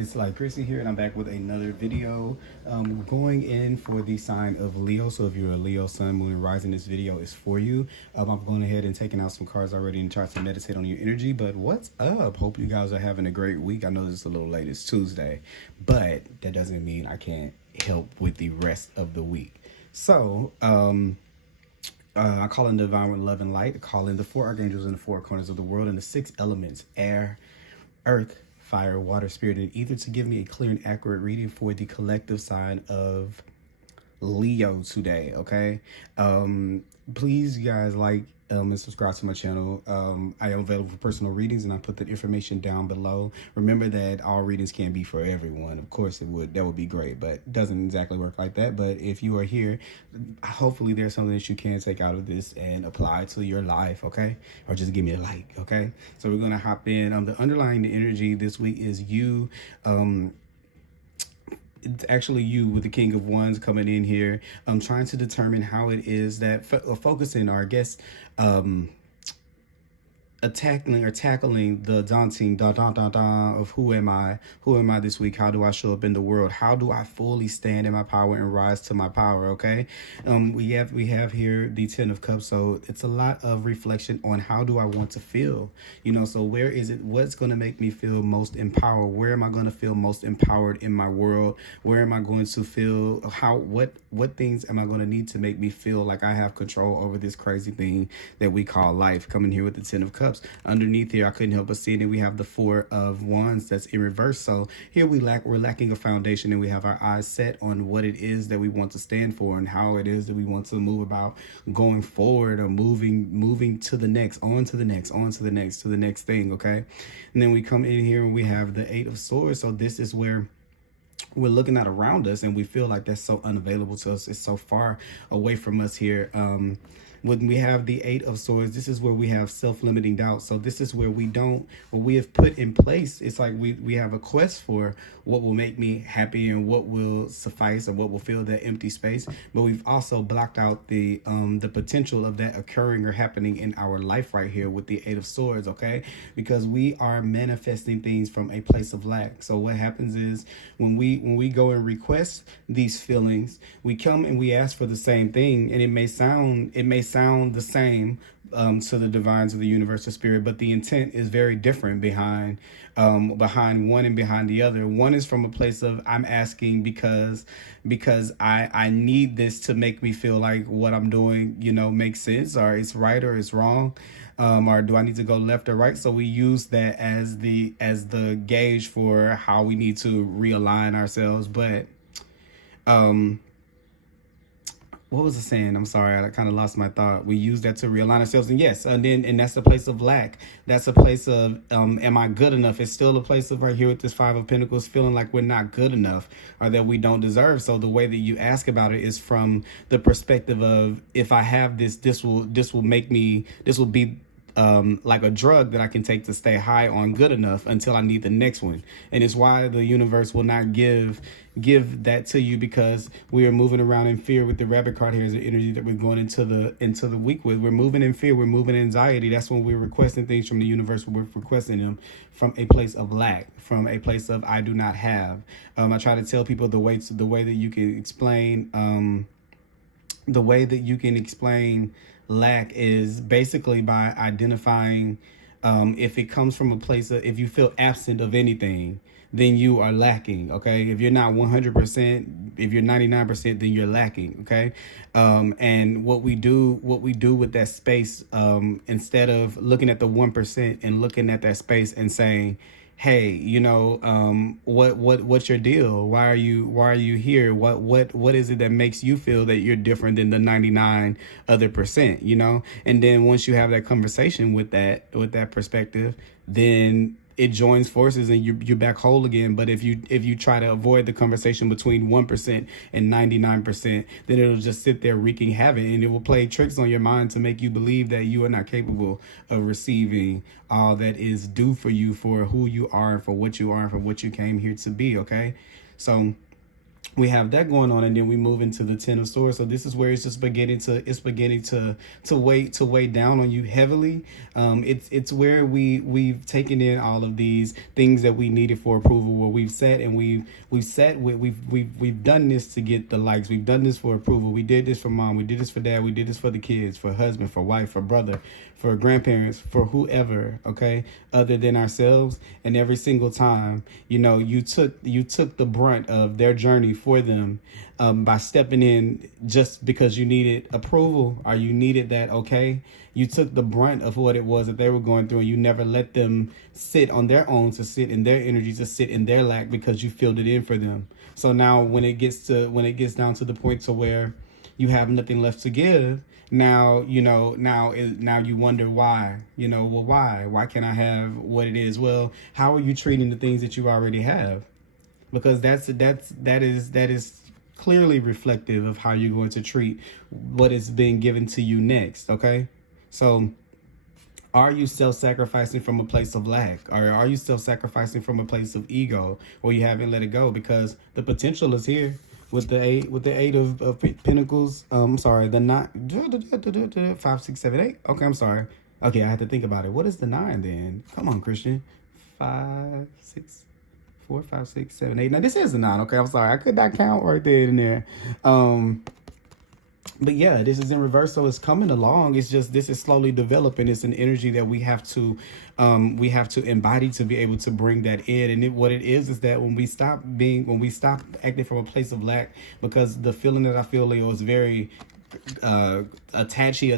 It's Thelightchrissy here, and I'm back with another video. Going in for the sign of Leo. So if you're a Leo, Sun, Moon, and Rising, this video is for you. I've gone ahead and taken out some cards already and tried to meditate on your energy. But what's up? Hope you guys are having a great week. I know this is a little late. It's Tuesday, but that doesn't mean I can't help with the rest of the week. So, I call in divine with love and light. I call in the four archangels in the four corners of the world and the six elements: air, earth, fire, water, spirit, and ether, to give me a clear and accurate reading for the collective sign of Leo today. Okay, please, you guys, and subscribe to my channel. I am available for personal readings, and I put the information down below. Remember that all readings can't be for everyone. Of course, that would be great, but it doesn't exactly work like that. But if you are here, hopefully there's something that you can take out of this and apply to your life, okay? Or just give me a like, okay? So we're gonna hop in. The underlying energy this week is you. It's actually you with the King of Wands coming in here. I'm trying to determine how it is that focusing, or I guess tackling the daunting of who am I this week? How do I show up in the world? How do I fully stand in my power and rise to my power? Okay, we have here the Ten of Cups, so it's a lot of reflection on how do I want to feel, so where is it, what's going to make me feel most empowered? Where am I going to feel most empowered in my world? Where am I going to feel what things am I going to need to make me feel like I have control over this crazy thing that we call life? Coming here with the Ten of Cups. Underneath here, I couldn't help but see that we have the Four of Wands that's in reverse. So here we're lacking a foundation, and we have our eyes set on what it is that we want to stand for and how it is that we want to move about going forward, or moving to the next, on to the next, on to the next, to the next thing. Okay, and then we come in here and we have the Eight of Swords. So this is where we're looking at around us, and we feel like that's so unavailable to us. It's so far away from us here. When we have the Eight of Swords, this is where we have self-limiting doubt. So this is where we have put in place, it's like we have a quest for what will make me happy and what will suffice, or what will fill that empty space. But we've also blocked out the potential of that occurring or happening in our life right here with the Eight of Swords, okay? Because we are manifesting things from a place of lack. So what happens is when we go and request these feelings, we come and we ask for the same thing, and it may sound the same to the divines of the universe or spirit, but the intent is very different behind one and behind the other. One is from a place of, I'm asking because I need this to make me feel like what I'm doing, makes sense, or it's right or it's wrong, or do I need to go left or right? So we use that as the gauge for how we need to realign ourselves. But what was I saying? I'm sorry, I kind of lost my thought. We use that to realign ourselves, and yes, and that's a place of lack. That's a place of, am I good enough? It's still a place of, right here with this Five of Pentacles, feeling like we're not good enough, or that we don't deserve. So the way that you ask about it is from the perspective of, if I have this will be like a drug that I can take to stay high on good enough until I need the next one. And it's why the universe will not give that to you, because we are moving around in fear. With the Rabbit card here is the energy that we're going into the week with. We're moving in fear, we're moving in anxiety. That's when we're requesting things from the universe. We're requesting them from a place of lack, from a place of I do not have. I try to tell people the way that you can explain lack is basically by identifying if it comes from a place of, if you feel absent of anything, then you are lacking. Okay, if you're not 100%, if you're 99%, then you're lacking. Okay, and what we do with that space, instead of looking at the 1% and looking at that space and saying, hey, what's your deal? Why are you here? What is it that makes you feel that you're different than the 99 other percent? And then once you have that conversation with that perspective, then it joins forces and you're back whole again. But if you try to avoid the conversation between 1% and 99%, then it'll just sit there wreaking havoc, and it will play tricks on your mind to make you believe that you are not capable of receiving all that is due for you, for who you are, for what you are, for what you came here to be. Okay, so we have that going on, and then we move into the Ten of Swords. So this is where it's just beginning to weigh down on you heavily. It's where we've taken in all of these things that we needed for approval, where we've done this to get the likes, we've done this for approval, we did this for mom, we did this for dad, we did this for the kids, for husband, for wife, for brother, for grandparents, for whoever, okay, other than ourselves. And every single time, you took the brunt of their journey for them, by stepping in just because you needed approval, or you needed that, okay. You took the brunt of what it was that they were going through, and you never let them sit on their own, to sit in their energy, to sit in their lack, because you filled it in for them. So now when it gets down to the point to where you have nothing left to give, now you wonder why. Well, why can't I have what it is? Well, how are you treating the things that you already have? Because that is clearly reflective of how you're going to treat what is being given to you next. Okay, so are you self-sacrificing from a place of lack, or are you self-sacrificing from a place of ego, or you haven't let it go? Because the potential is here. With the eight of pentacles, sorry, the 9, 5, 6, 7, 8. Okay, I'm sorry. Okay, I had to think about it. What is the 9 then? Come on, Christian. 5, 6, 4, 5, 6, 7, 8. Now this is the 9. Okay, I'm sorry. I could not count right there and there. But yeah, this is in reverse, so it's coming along. It's just, this is slowly developing. It's an energy that we have to embody to be able to bring that in. And what it is that when we stop acting from a place of lack, because the feeling that I feel, Leo, is very attachy,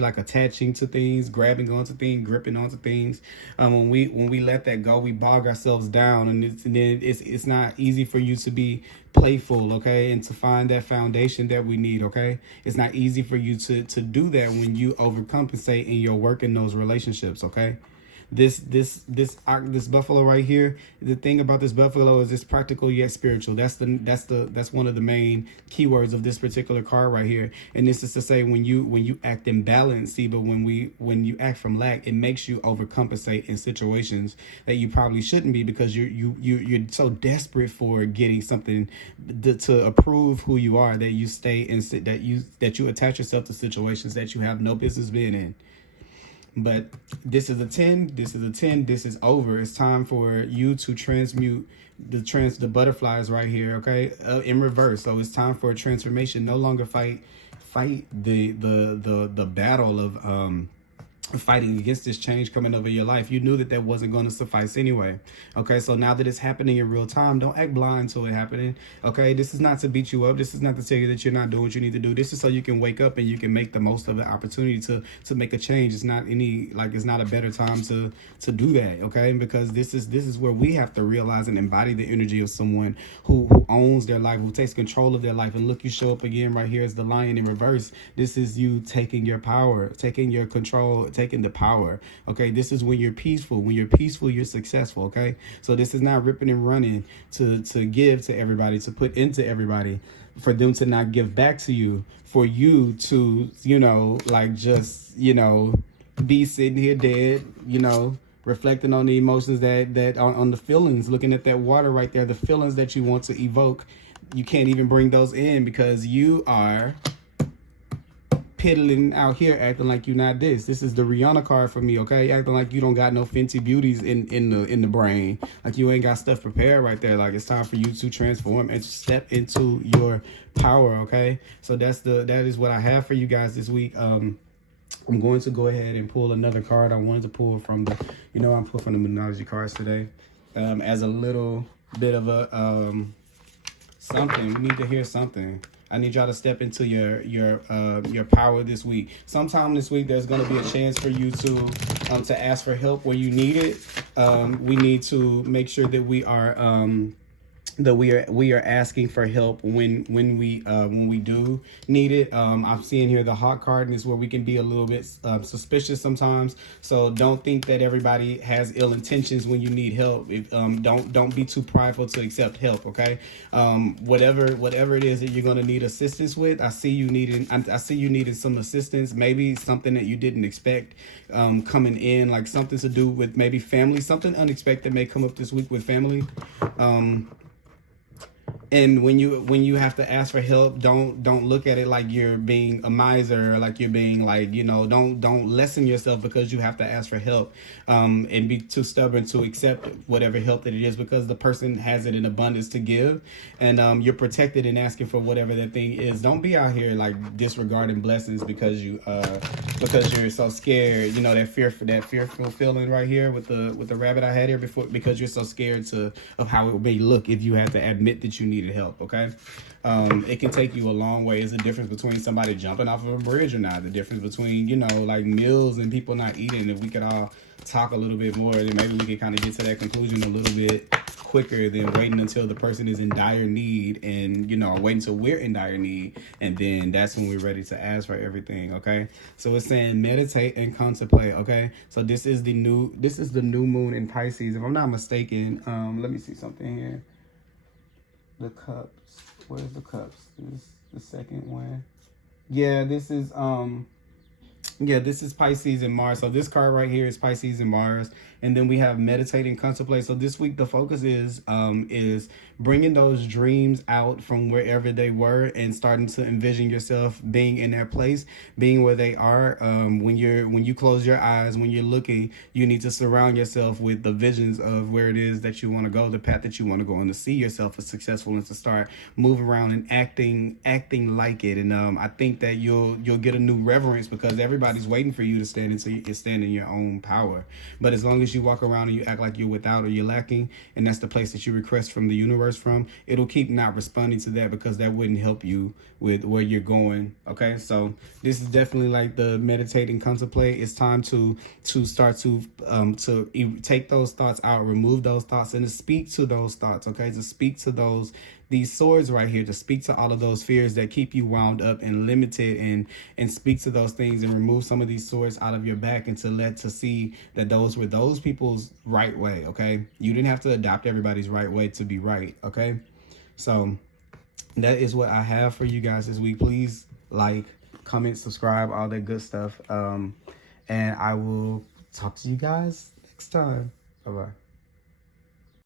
like attaching to things, grabbing onto things, gripping onto things. When we let that go, we bog ourselves down, and then it's not easy for you to be playful, okay, and to find that foundation that we need, okay. It's not easy for you to do that when you overcompensate in your work in those relationships, okay. This buffalo right here, the thing about this buffalo is it's practical yet spiritual. That's one of the main keywords of this particular card right here. And this is to say, when you act in balance, see, but when you act from lack, it makes you overcompensate in situations that you probably shouldn't be, because you're so desperate for getting something to approve who you are, that you stay in, that you attach yourself to situations that you have no business being in. But this is a 10. This is a 10. This is over. It's time for you to transmute the butterflies right here, okay, in reverse. So it's time for a transformation. No longer fight the battle of fighting against this change coming over your life. You knew that wasn't going to suffice anyway. Okay, so now that it's happening in real time, don't act blind to it happening. Okay, this is not to beat you up. This is not to tell you that you're not doing what you need to do. This is so you can wake up and you can make the most of the opportunity to make a change. It's not it's not a better time to do that. Okay, because this is where we have to realize and embody the energy of someone who owns their life, who takes control of their life. And look, you show up again right here as the lion in reverse. This is you taking your power, taking your control, taking the power. Okay, this is when you're peaceful. When you're peaceful, you're successful. Okay, so this is not ripping and running to give to everybody, to put into everybody, for them to not give back to you, for you to just be sitting here dead, reflecting on the emotions that on the feelings, looking at that water right there, the feelings that you want to evoke. You can't even bring those in because you are piddling out here acting like you're not this. This is the Rihanna card for me, okay? Acting like you don't got no Fenty Beauties in the brain. Like you ain't got stuff prepared right there. Like it's time for you to transform and step into your power, okay? So that is what I have for you guys this week. I'm going to go ahead and pull another card. I wanted to pull from the, I'm pulling from the Monology cards today, as a little bit of a something. We need to hear something. I need y'all to step into your power this week. Sometime this week, there's going to be a chance for you to ask for help where you need it. We need to make sure that we are asking for help when we do need it. I'm seeing here the hot card, and it's where we can be a little bit suspicious sometimes. So don't think that everybody has ill intentions when you need help. Don't be too prideful to accept help. Okay, whatever it is that you're gonna need assistance with, I see you needing some assistance. Maybe something that you didn't expect coming in, like something to do with maybe family. Something unexpected may come up this week with family. And when you have to ask for help, don't look at it like you're being a miser, or like you're being like, don't lessen yourself because you have to ask for help, and be too stubborn to accept whatever help that it is, because the person has it in abundance to give, and you're protected in asking for whatever that thing is. Don't be out here like disregarding blessings because you're so scared. That fearful feeling right here with the rabbit I had here before, because you're so scared of how it may look if you have to admit that you needed help. Okay, it can take you a long way. It's the difference between somebody jumping off of a bridge or not. The difference between like meals and people not eating. If we could all talk a little bit more, then maybe we could kind of get to that conclusion a little bit quicker than waiting until the person is in dire need, and waiting until we're in dire need, and then that's when we're ready to ask for everything. Okay, so it's saying meditate and contemplate. Okay, so this is the new moon in Pisces, if I'm not mistaken. Let me see something here. The cups, where's the cups? This is the second one. This is Pisces and Mars. So this card right here is Pisces and Mars. And then we have meditate and contemplate. So this week the focus is bringing those dreams out from wherever they were and starting to envision yourself being in their place, being where they are. When you close your eyes, when you're looking, you need to surround yourself with the visions of where it is that you want to go, the path that you want to go, and to see yourself as successful, and to start moving around and acting like it. And I think that you'll get a new reverence, because everybody's waiting for you to stand in your own power. But as long as you walk around and you act like you're without or you're lacking, and that's the place that you request from the universe from, it'll keep not responding to that, because that wouldn't help you with where you're going. Okay, so this is definitely like the meditate and contemplate. It's time to start to take those thoughts out, remove those thoughts, and to speak to those thoughts. Okay, to speak to these swords right here, to speak to all of those fears that keep you wound up and limited, and speak to those things, and remove some of these swords out of your back, and to see that those were those people's right way. Okay, you didn't have to adopt everybody's right way to be right. Okay, so that is what I have for you guys this week. Please like, comment, subscribe, all that good stuff, and I will talk to you guys next time. Bye bye.